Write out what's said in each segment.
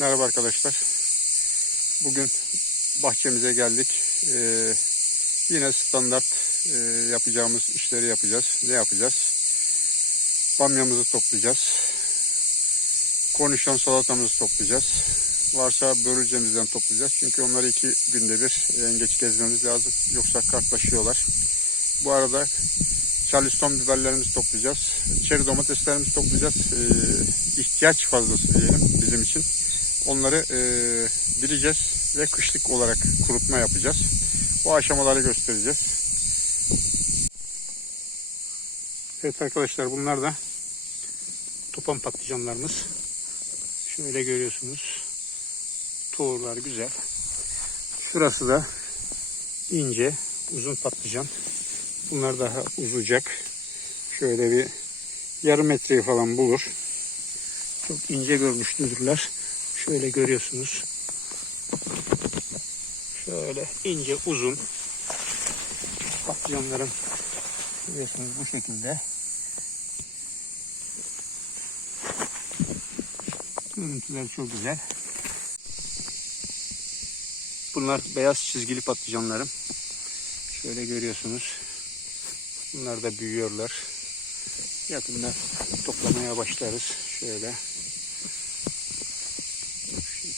Merhaba arkadaşlar. Bugün bahçemize geldik. Ee, yine standart e, yapacağımız işleri yapacağız. Ne yapacağız? Bamyamızı toplayacağız. Kornişon salatamızı toplayacağız. Varsa börülcemizden toplayacağız. Çünkü onları iki günde bir en geç gezmemiz lazım. Yoksa kartlaşıyorlar. Bu arada Charleston biberlerimizi toplayacağız. Çeri domateslerimizi toplayacağız. Ee, ihtiyaç fazlası diyelim bizim için. Onları e, bileceğiz ve kışlık olarak kurutma yapacağız. Bu aşamaları göstereceğiz. Evet arkadaşlar bunlar da topan patlıcanlarımız. Şöyle görüyorsunuz. Toğurlar güzel. Şurası da ince uzun patlıcan. Bunlar daha uzayacak. Şöyle bir yarım metreyi falan bulur. Çok ince görmüştürler. Şöyle görüyorsunuz. Şöyle ince uzun patlıcanların görüyorsunuz bu şekilde. Görüntüler çok güzel. Bunlar beyaz çizgili patlıcanlarım. Şöyle görüyorsunuz. Bunlar da büyüyorlar. Yakında toplamaya başlarız. Şöyle.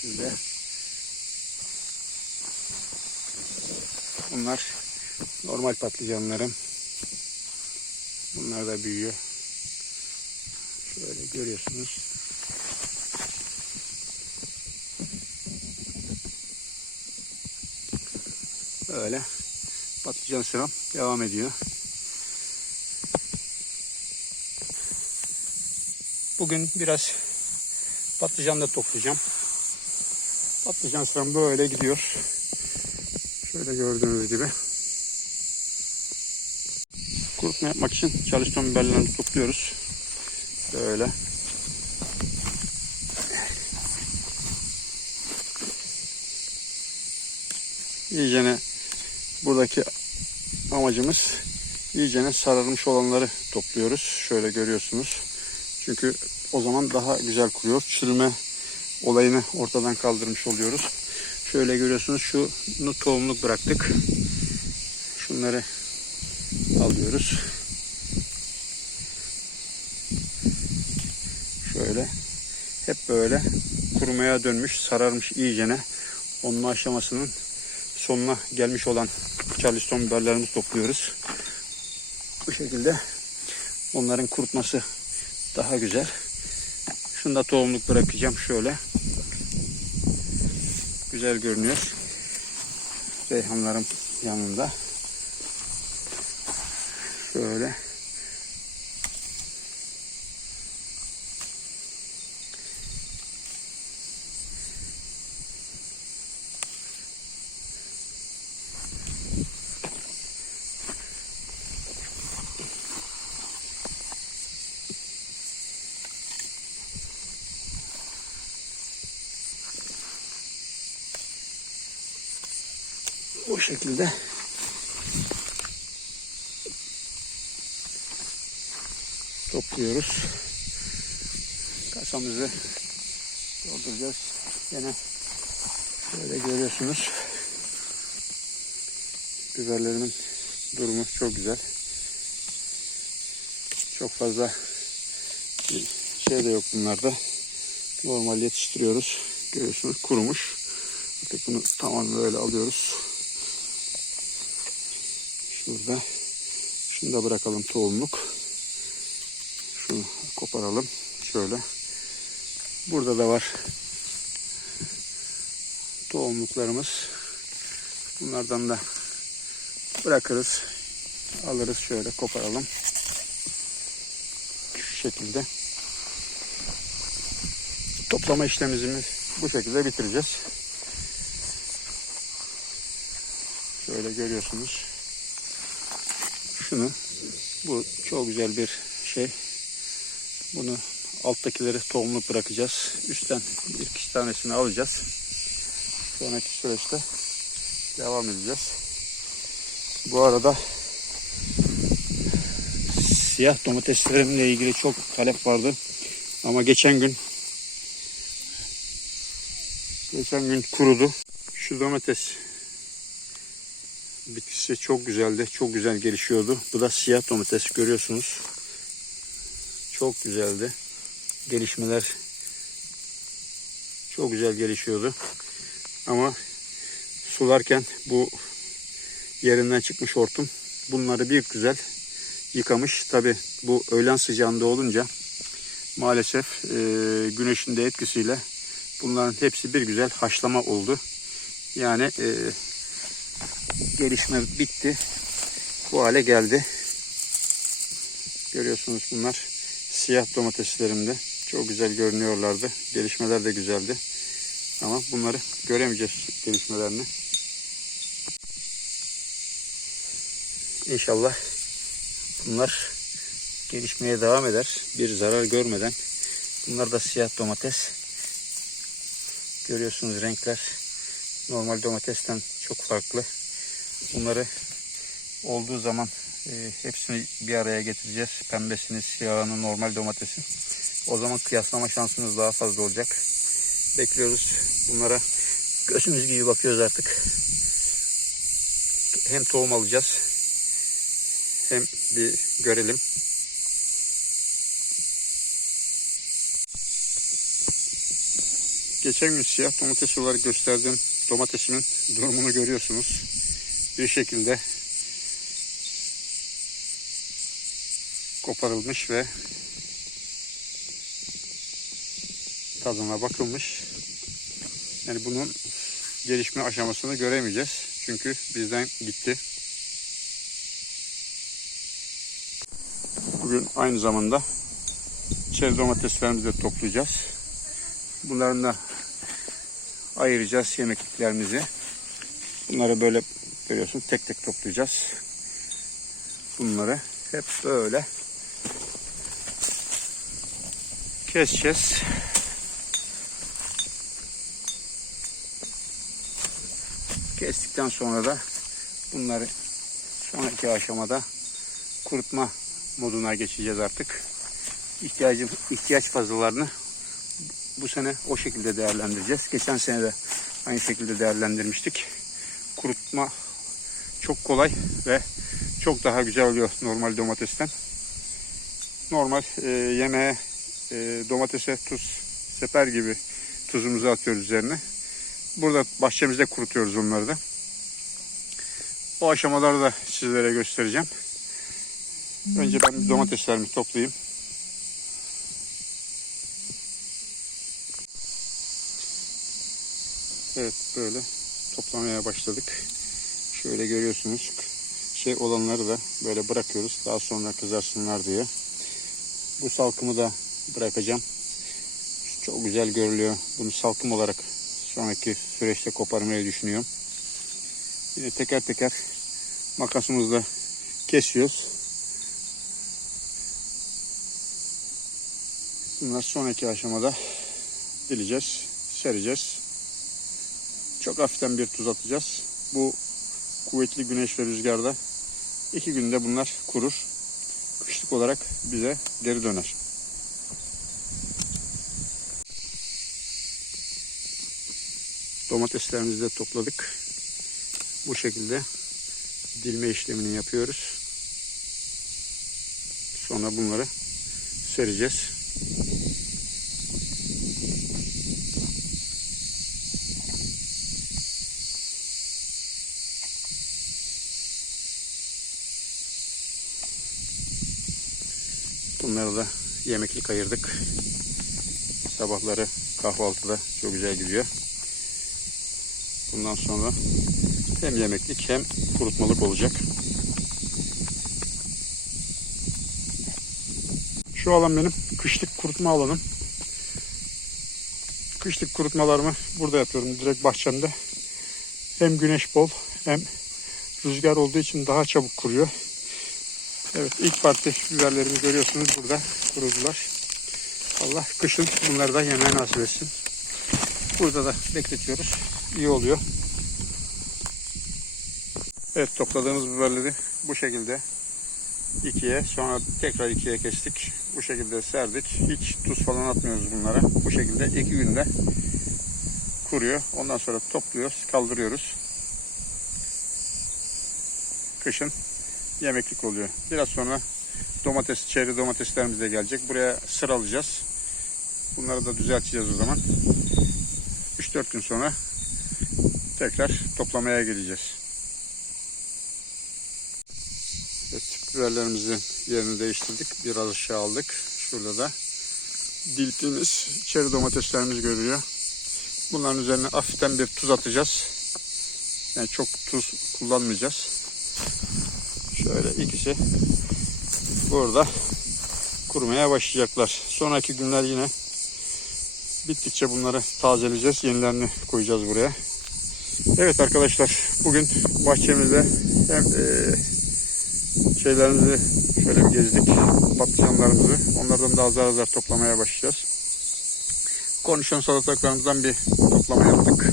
Şekilde. Bunlar normal patlıcanlarım. Bunlar da büyüyor. Şöyle görüyorsunuz. Böyle patlıcan sıram devam ediyor. Bugün biraz patlıcan da toplayacağım. Patlıcan sıram böyle gidiyor. Şöyle gördüğünüz gibi. Kurutma yapmak için çalıştığım biberlerini topluyoruz. Böyle. İyicene buradaki amacımız iyicene sararmış olanları topluyoruz. Şöyle görüyorsunuz. Çünkü o zaman daha güzel kuruyor. Çürüme olayını ortadan kaldırmış oluyoruz. Şöyle görüyorsunuz şunu tohumluk bıraktık. Şunları alıyoruz. Şöyle hep böyle kurumaya dönmüş, sararmış iyicene onma aşamasının sonuna gelmiş olan charleston biberlerimizi topluyoruz. Bu şekilde onların kurutması daha güzel. Şunu da tohumluk bırakacağım şöyle. Güzel görünüyor. Reyhanlarım yanında. Şöyle. Bu şekilde topluyoruz. Kasamızı dolduracağız. Yine böyle görüyorsunuz. Biberlerimin durumu çok güzel. Çok fazla şey de yok bunlarda. Normal yetiştiriyoruz. Görüyorsunuz kurumuş. Artık bunu tamamen böyle alıyoruz. Şurada. Şunu da bırakalım tohumluk. Şunu koparalım. Şöyle. Burada da var tohumluklarımız. Bunlardan da bırakırız. Alırız şöyle koparalım. Şu şekilde. Toplama işlemimizi bu şekilde bitireceğiz. Şöyle görüyorsunuz. Şunu bu çok güzel bir şey. Bunu alttakileri tohumluk bırakacağız. Üstten bir iki tanesini alacağız. Sonraki süreçte devam edeceğiz. Bu arada siyah domateslerimle ilgili çok talep vardı. Ama geçen gün Geçen gün kurudu. Şu domates bitkisi çok güzeldi. Çok güzel gelişiyordu. Bu da siyah domates görüyorsunuz. Çok güzeldi. Gelişmeler çok güzel gelişiyordu. Ama sularken bu yerinden çıkmış hortum bunları bir güzel yıkamış. Tabi bu öğlen sıcağında olunca maalesef e, güneşin de etkisiyle bunların hepsi bir güzel haşlama oldu. Yani e, gelişme bitti. Bu hale geldi. Görüyorsunuz bunlar siyah domateslerimde. Çok güzel görünüyorlardı. Gelişmeler de güzeldi. Ama bunları göremeyeceğiz gelişmelerini. İnşallah bunlar gelişmeye devam eder. Bir zarar görmeden. Bunlar da siyah domates. Görüyorsunuz renkler normal domatesten çok farklı. Bunları olduğu zaman e, hepsini bir araya getireceğiz. Pembesini, siyahını, normal domatesi. O zaman kıyaslama şansımız daha fazla olacak. Bekliyoruz. Bunlara gözümüz gibi bakıyoruz artık. Hem tohum alacağız hem bir görelim. Geçen gün siyah domates olarak gösterdiğim domatesimin durumunu görüyorsunuz. Bir şekilde koparılmış ve tadına bakılmış. Yani bunun gelişme aşamasını göremeyeceğiz. Çünkü bizden gitti. Bugün aynı zamanda çeri domateslerimizi de toplayacağız. Bunların da ayıracağız yemekliklerimizi. Bunları böyle görüyorsun tek tek toplayacağız. Bunları hep böyle keseceğiz. Kestikten sonra da bunları sonraki aşamada kurutma moduna geçeceğiz artık. İhtiyacı, ihtiyaç fazlalarını bu sene o şekilde değerlendireceğiz. Geçen sene de aynı şekilde değerlendirmiştik. Kurutma çok kolay ve çok daha güzel oluyor normal domatesten. Normal e, yemeğe e, domatese tuz seper gibi tuzumuzu atıyoruz üzerine. Burada bahçemizde kurutuyoruz onları da. O aşamaları da sizlere göstereceğim. Önce ben domateslerimi toplayayım. Evet böyle toplamaya başladık. Şöyle görüyorsunuz şey olanları da böyle bırakıyoruz. Daha sonra kızarsınlar diye. Bu salkımı da bırakacağım. Çok güzel görülüyor. Bunu salkım olarak sonraki süreçte koparmayı düşünüyorum. Yine teker teker makasımızla kesiyoruz. Bunlar sonraki aşamada dileceğiz, sereceğiz. Çok hafiften bir tuz atacağız. Bu kuvvetli güneş ve rüzgarda iki günde bunlar kurur. Kışlık olarak bize geri döner. Domateslerimizi de topladık. Bu şekilde dilme işlemini yapıyoruz. Sonra bunları sereceğiz. Bunları da yemeklik ayırdık. Sabahları kahvaltıda çok güzel gidiyor. Bundan sonra hem yemeklik hem kurutmalık olacak. Şu alan benim kışlık kurutma alanım. Kışlık kurutmalarımı burada yapıyorum direkt bahçemde. Hem güneş bol hem rüzgar olduğu için daha çabuk kuruyor. Evet ilk parti biberlerimi görüyorsunuz burada kurudular. Allah kışın bunları da yemeye nasip etsin. Burada da bekletiyoruz. İyi oluyor. Evet topladığımız biberleri bu şekilde ikiye sonra tekrar ikiye kestik. Bu şekilde serdik. Hiç tuz falan atmıyoruz bunlara. Bu şekilde iki günde kuruyor. Ondan sonra topluyoruz, kaldırıyoruz. Kışın yemeklik oluyor. Biraz sonra domates, çeri domateslerimiz de gelecek. Buraya sıralayacağız. Bunları da düzelteceğiz o zaman. 3-4 gün sonra tekrar toplamaya geleceğiz. Evet, biberlerimizin yerini değiştirdik. Biraz aşağı aldık. Şurada da dildiğimiz çeri domateslerimiz görülüyor. Bunların üzerine hafiften bir tuz atacağız. Yani çok tuz kullanmayacağız. Şöyle ikisi burada kurumaya başlayacaklar. Sonraki günler yine bittikçe bunları tazeleyeceğiz. Yenilerini koyacağız buraya. Evet arkadaşlar bugün bahçemizde hem eee, şeylerimizi şöyle bir gezdik. Patlıcanlarımızı. Onlardan da azar azar toplamaya başlayacağız. Konuşan salatalıklarımızdan bir toplama yaptık.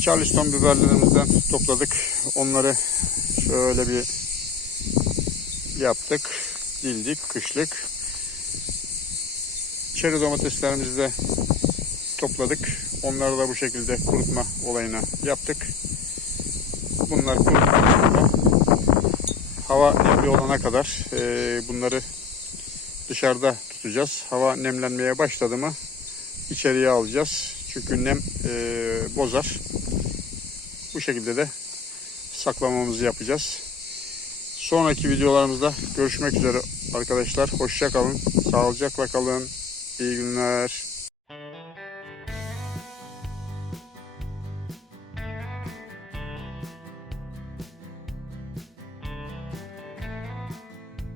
Charleston biberlerimizden topladık. Onları şöyle bir yaptık. Dildik kışlık. Çeri domateslerimizi de topladık. Onları da bu şekilde kurutma olayına yaptık. Bunlar sonra hava nemli olana kadar eee, bunları dışarıda tutacağız. Hava nemlenmeye başladı mı içeriye alacağız. Çünkü nem eee, bozar. Bu şekilde de saklamamızı yapacağız. Sonraki videolarımızda görüşmek üzere arkadaşlar. Hoşça kalın. Sağlıcakla kalın. İyi günler.